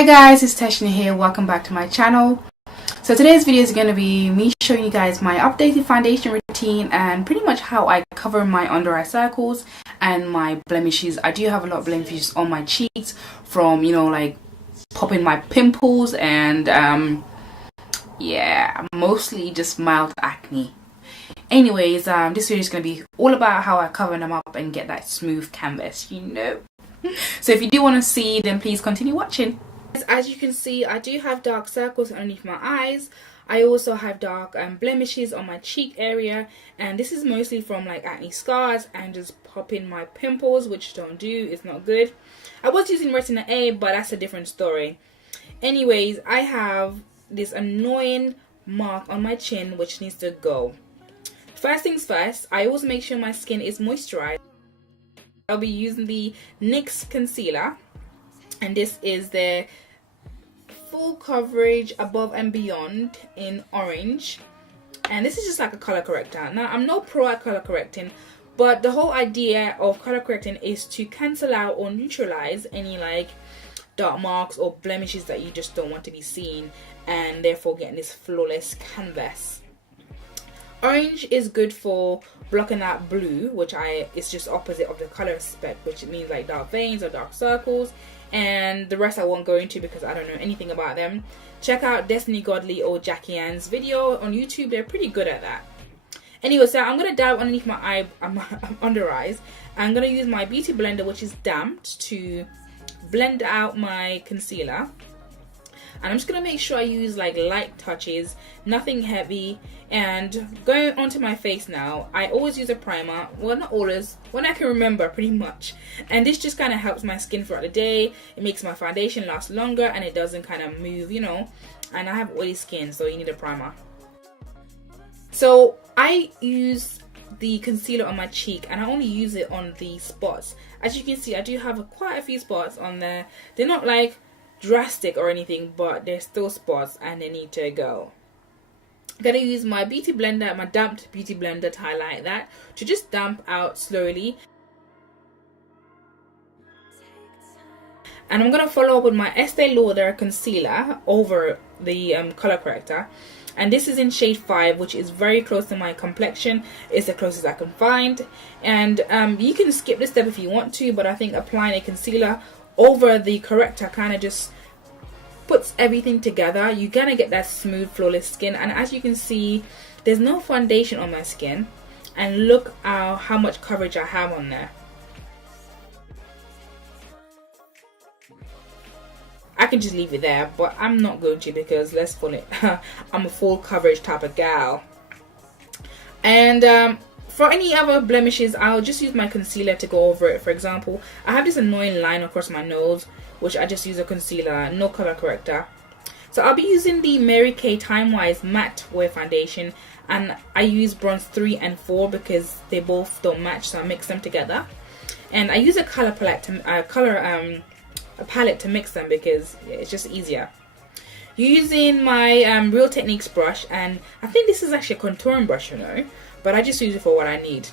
Hi guys, it's Teshna here. Welcome back to my channel. So today's video is going to be me showing you guys my updated foundation routine and pretty much how I cover my under eye circles and my blemishes. I do have a lot of blemishes on my cheeks from, like popping my pimples and yeah, mostly just mild acne. Anyways, this video is going to be all about how I cover them up and get that smooth canvas, So if you do want to see, then please continue watching. As you can see, I do have dark circles underneath my eyes. I also have dark blemishes on my cheek area, and this is mostly from like acne scars and just popping my pimples, which don't do, it's not good. I was using retina A, but that's a different story. Anyways, I have this annoying mark on my chin which needs to go. First things first, I always make sure my skin is moisturized. I'll be using the NYX concealer, and this is the full coverage above and beyond in orange, and this is just like a color corrector. Now, I'm no pro at color correcting, but the whole idea of color correcting is to cancel out or neutralize any like dark marks or blemishes that you just don't want to be seen, and therefore getting this flawless canvas. Orange is good for blocking out blue, which is just opposite of the color spec, which means like dark veins or dark circles, and the rest I won't go into because I don't know anything about them. Check out Destiny Godly or Jackie Ann's video on YouTube. They're pretty good at that. Anyway, so I'm gonna dab underneath my under eyes. I'm gonna use my beauty blender, which is damped, to blend out my concealer. And I'm just going to make sure I use like light touches, nothing heavy. And going onto my face now, I always use a primer. Well, not always, when I can remember, pretty much. And this just kind of helps my skin throughout the day. It makes my foundation last longer and it doesn't kind of move, And I have oily skin, so you need a primer. So I use the concealer on my cheek, and I only use it on the spots. As you can see, I do have quite a few spots on there. They're not like drastic or anything, but there's still spots and they need to go. I'm gonna use my beauty blender, my damped beauty blender, to highlight that, to just damp out slowly. And I'm gonna follow up with my Estee Lauder concealer over the color corrector, and this is in shade 5, which is very close to my complexion. It's the closest I can find, and you can skip this step if you want to, but I think applying a concealer over the corrector kind of just puts everything together. You're gonna get that smooth, flawless skin. And as you can see, there's no foundation on my skin, and look how much coverage I have on there. I can just leave it there, but I'm not going to, because let's call it I'm a full coverage type of gal. And for any other blemishes, I'll just use my concealer to go over it. For example, I have this annoying line across my nose, which I just use a concealer, no color corrector. So I'll be using the Mary Kay Time Wise Matte Wear Foundation, and I use bronze 3 and 4 because they both don't match, so I mix them together. And I use a color palette to mix them because it's just easier. Using my Real Techniques brush, and I think this is actually a contouring brush, but I just use it for what I need.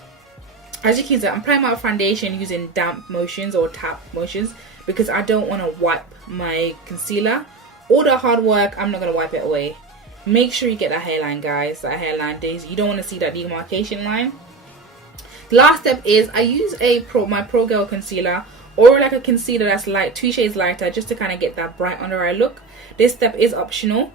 As you can see, I'm applying my foundation using damp motions or tap motions because I don't want to wipe my concealer. All the hard work, I'm not going to wipe it away. Make sure you get that hairline, guys. That hairline days, you don't want to see that demarcation line. The last step is I use my Pro Girl concealer, or like a concealer that's like 2 shades lighter, just to kind of get that bright under eye look. This step is optional,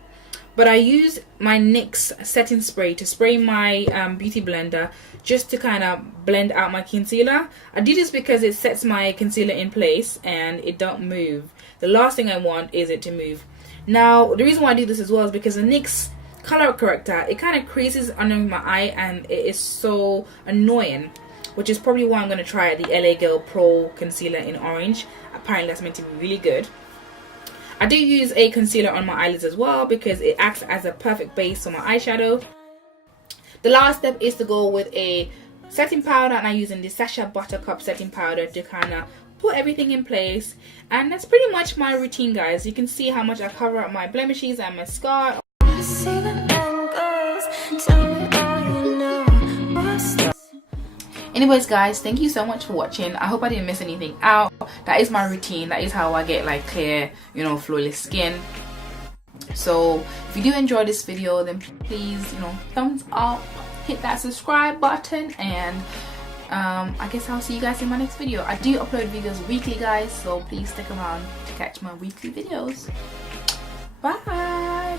but I use my NYX setting spray to spray my beauty blender just to kind of blend out my concealer. I do this because it sets my concealer in place and it don't move. The last thing I want is it to move. Now, the reason why I do this as well is because the NYX color corrector, it kind of creases under my eye and it is so annoying, which is probably why I'm going to try the LA Girl Pro concealer in orange. Apparently that's meant to be really good. I do use a concealer on my eyelids as well because it acts as a perfect base for my eyeshadow. The last step is to go with a setting powder, and I'm using the Sacha Buttercup setting powder to kind of put everything in place. And that's pretty much my routine, guys. You can see how much I cover up my blemishes and my scar. Anyways guys, thank you so much for watching. I hope I didn't miss anything out. That is my routine. That is how I get like clear, you know, flawless skin. So if you do enjoy this video, then please, you know, thumbs up, hit that subscribe button, and I guess I'll see you guys in my next video. I do upload videos weekly guys, so please stick around to catch my weekly videos. Bye.